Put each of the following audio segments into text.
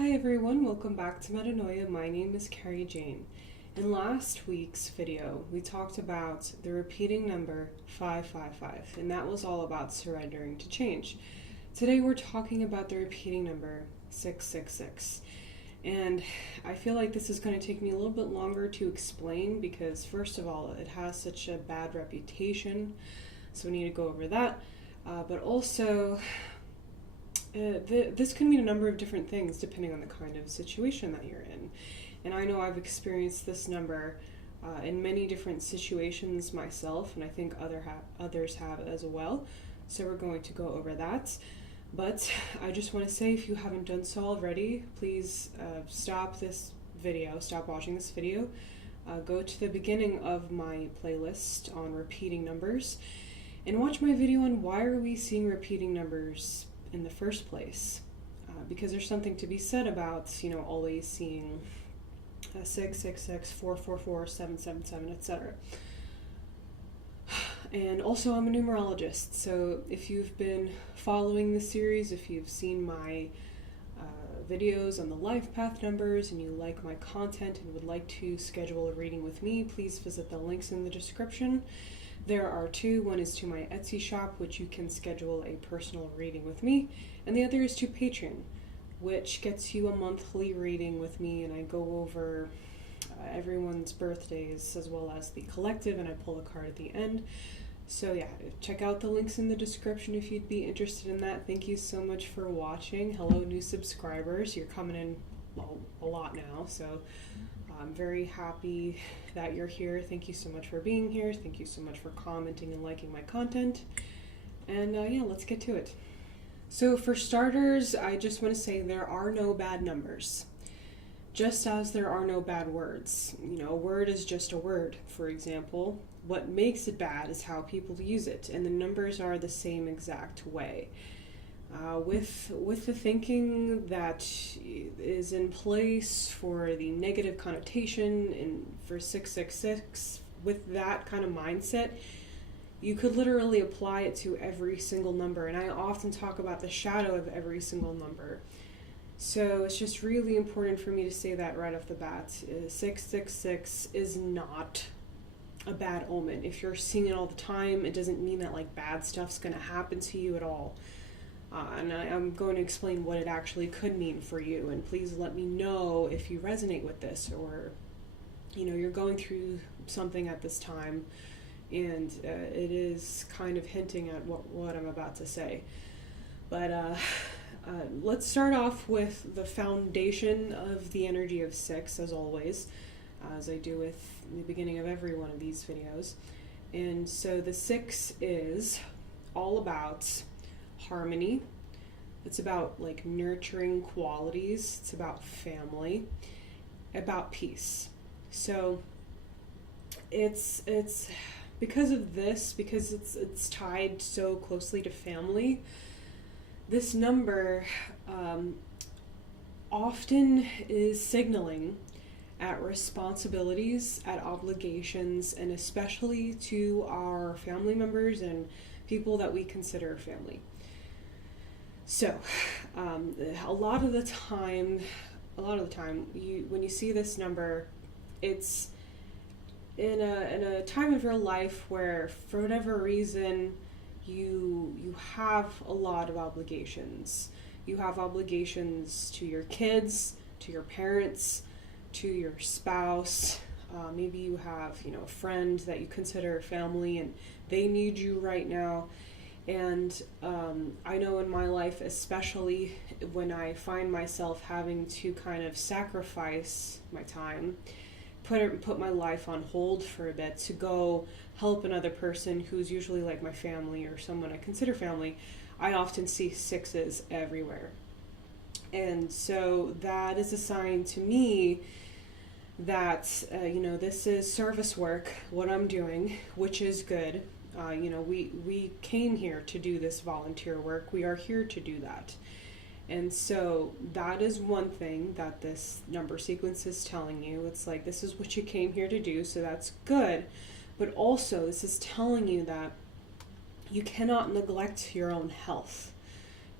Hi everyone, welcome back to Metanoia. My name is Carrie Jane. In last week's video, we talked about the repeating number 555, and that was all about surrendering to change. Today we're talking about the repeating number 666. And I feel like this is going to take me a little bit longer to explain because, first of all, it has such a bad reputation, so we need to go over that. But also, this can mean a number of different things depending on the kind of situation that you're in. And I know I've experienced this number in many different situations myself, and I think others have as well. So we're going to go over that. But I just want to say, if you haven't done so already, please stop watching this video, go to the beginning of my playlist on repeating numbers, and watch my video on why are we seeing repeating numbers in the first place, because there's something to be said about, always seeing 666, 444, 777, etc. And also, I'm a numerologist, so if you've been following the series, if you've seen my videos on the life path numbers and you like my content and would like to schedule a reading with me, please visit the links in the description. There are two. One is to my Etsy shop, which you can schedule a personal reading with me, and the other is to Patreon, which gets you a monthly reading with me, and I go over everyone's birthdays as well as the collective, and I pull a card at the end. So yeah, check out the links in the description if you'd be interested in that. Thank you so much for watching. Hello, new subscribers. You're coming in a lot now, so I'm very happy that you're here. Thank you so much for being here. Thank you so much for commenting and liking my content. And yeah, let's get to it. So for starters, I just want to say there are no bad numbers. Just as there are no bad words. A word is just a word. For example, what makes it bad is how people use it, and the numbers are the same exact way. With the thinking that is in place for the negative connotation and for 666, with that kind of mindset, you could literally apply it to every single number, and I often talk about the shadow of every single number. So it's just really important for me to say that right off the bat. 666 is not a bad omen. If you're seeing it all the time, it doesn't mean that bad stuff's going to happen to you at all. And I'm going to explain what it actually could mean for you. And please let me know if you resonate with this, or you're going through something at this time and it is kind of hinting at what I'm about to say. But let's start off with the foundation of the energy of 6, as always, as I do with the beginning of every one of these videos. And so the 6 is all about harmony. It's about nurturing qualities. It's about family, about peace. So it's because of this, because it's tied so closely to family, this number often is signaling at responsibilities, at obligations, and especially to our family members and people that we consider family. So, a lot of the time, when you see this number, it's in a time of your life where, for whatever reason, you have a lot of obligations. You have obligations to your kids, to your parents, to your spouse. Maybe you have, a friend that you consider family and they need you right now. And I know in my life, especially when I find myself having to kind of sacrifice my time, put my life on hold for a bit to go help another person who's usually my family or someone I consider family, I often see 6s everywhere. And so that is a sign to me that, this is service work, what I'm doing, which is good. We came here to do this volunteer work. We are here to do that. And so that is one thing that this number sequence is telling you. It's this is what you came here to do, so that's good. But also, this is telling you that you cannot neglect your own health.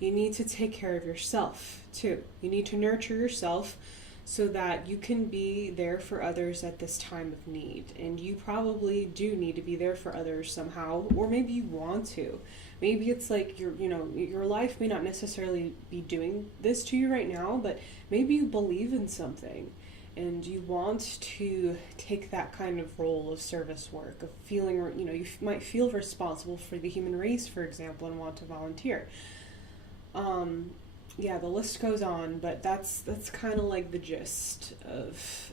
you need to take care of yourself too. You need to nurture yourself so that you can be there for others at this time of need. And you probably do need to be there for others somehow, or maybe you want to. Maybe it's like your life may not necessarily be doing this to you right now, but maybe you believe in something and you want to take that kind of role of service work, of feeling, you might feel responsible for the human race, for example, and want to volunteer. Yeah, the list goes on, but that's kind of like the gist of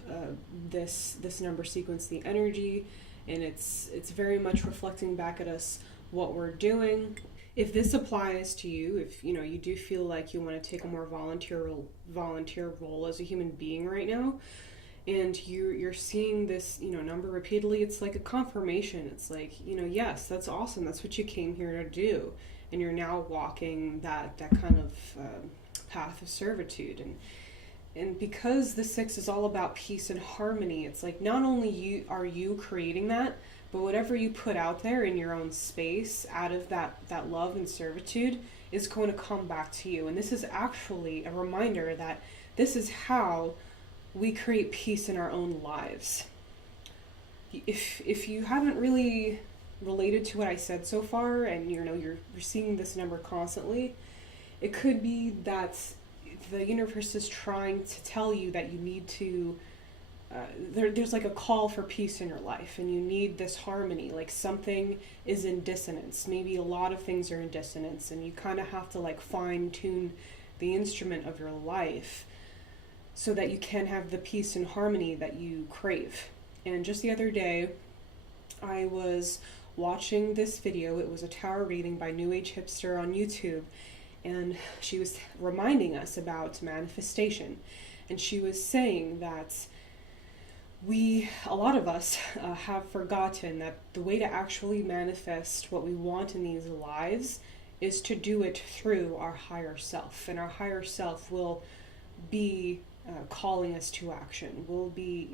this number sequence, the energy, and it's very much reflecting back at us what we're doing. If this applies to you, if you do feel like you want to take a more volunteer role as a human being right now, and you're seeing this number repeatedly, it's like a confirmation. It's like, yes, that's awesome. That's what you came here to do, and you're now walking that kind of path of servitude. And because the 6 is all about peace and harmony, it's like not only are you creating that, but whatever you put out there in your own space out of that love and servitude is going to come back to you. And this is actually a reminder that this is how we create peace in our own lives. If you haven't really related to what I said so far, and you're seeing this number constantly, it could be that the universe is trying to tell you that you need to there's like a call for peace in your life, and you need this harmony. Like something is in dissonance. Maybe a lot of things are in dissonance, and you kind of have to like fine tune the instrument of your life so that you can have the peace and harmony that you crave. And just the other day, I was watching this video. It was a tarot reading by New Age Hipster on YouTube, and she was reminding us about manifestation. And she was saying that a lot of us have forgotten that the way to actually manifest what we want in these lives is to do it through our higher self. And our higher self will be calling us to action, will be,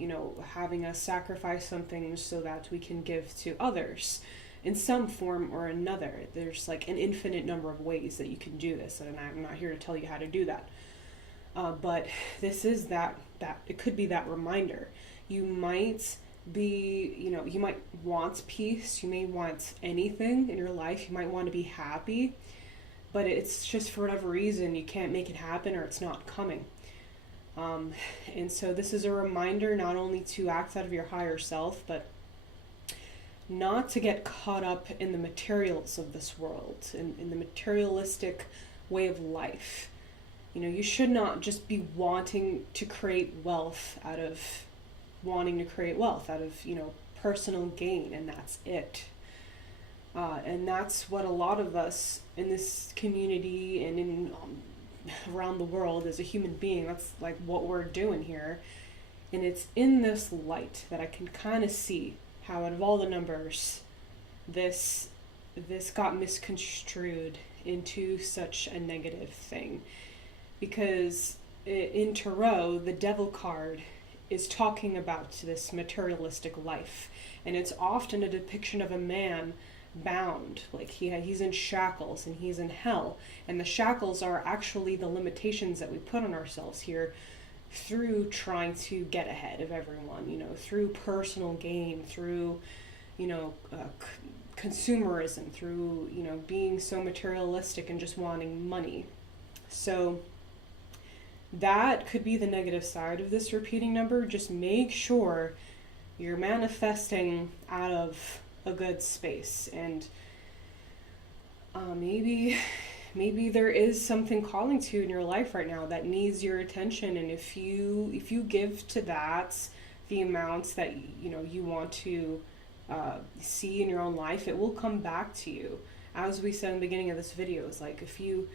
having us sacrifice something so that we can give to others in some form or another. There's like an infinite number of ways that you can do this, and I'm not here to tell you how to do that. But this is that it could be that reminder. You might be, you might want peace, you may want anything in your life, you might want to be happy, but it's just for whatever reason you can't make it happen, or it's not coming. And so this is a reminder not only to act out of your higher self, but not to get caught up in the materials of this world, in the materialistic way of life. You should not just be wanting to create wealth out of personal gain, and that's it. And that's what a lot of us in this community and in around the world as a human being, that's like what we're doing here. And it's in this light that I can kind of see how out of all the numbers, this got misconstrued into such a negative thing. Because in Tarot, the Devil card is talking about this materialistic life, and it's often a depiction of a man bound, like he's in shackles and he's in hell, and the shackles are actually the limitations that we put on ourselves here through trying to get ahead of everyone, through personal gain, through consumerism, through being so materialistic and just wanting money. So that could be the negative side of this repeating number. Just make sure you're manifesting out of a good space, and maybe there is something calling to you in your life right now that needs your attention, and if you give to that the amounts that you want to see in your own life, it will come back to you. As we said in the beginning of this video, it's like if you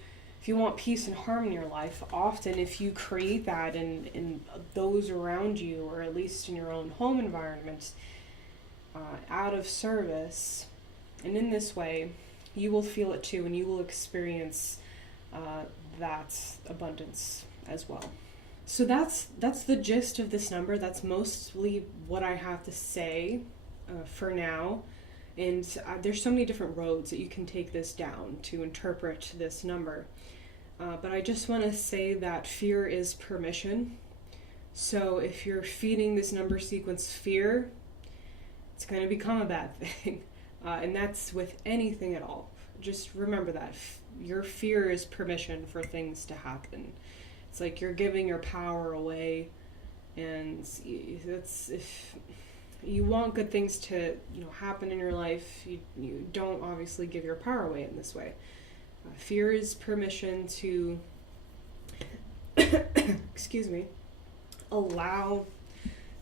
want peace and harmony in your life, often if you create that in those around you, or at least in your own home environment, out of service, and in this way, you will feel it too, and you will experience that abundance as well. So that's the gist of this number. That's mostly what I have to say for now. And there's so many different roads that you can take this down to interpret this number. But I just want to say that fear is permission. So if you're feeding this number sequence fear, it's going to become a bad thing. And that's with anything at all. Just remember that. Your fear is permission for things to happen. It's like you're giving your power away, and that's, if you want good things to happen in your life, you don't obviously give your power away in this way. Fear is permission to excuse me, allow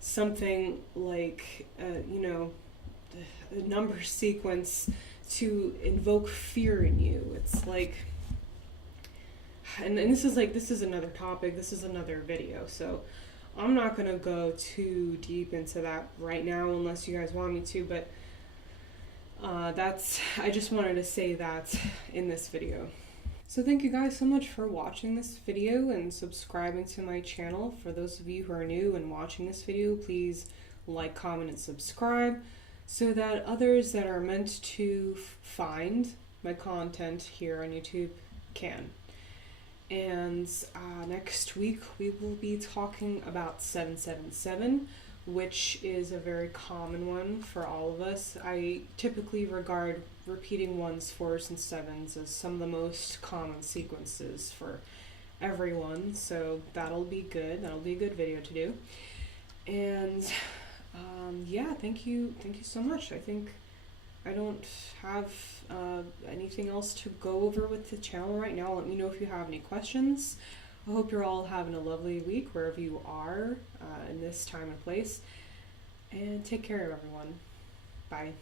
something like a number sequence to invoke fear in you. It's like, and this is another topic, this is another video, so I'm not going to go too deep into that right now unless you guys want me to, but I just wanted to say that in this video. So thank you guys so much for watching this video and subscribing to my channel. For those of you who are new and watching this video, please like, comment, and subscribe so that others that are meant to find my content here on YouTube can. And next week we will be talking about 777, which is a very common one for all of us. I typically regard repeating 1s, 4s, and 7s as some of the most common sequences for everyone, so that'll be good. That'll be a good video to do. And yeah, thank you so much. I think I don't have anything else to go over with the channel right now. Let me know if you have any questions. I hope you're all having a lovely week wherever you are in this time and place. And take care of everyone. Bye.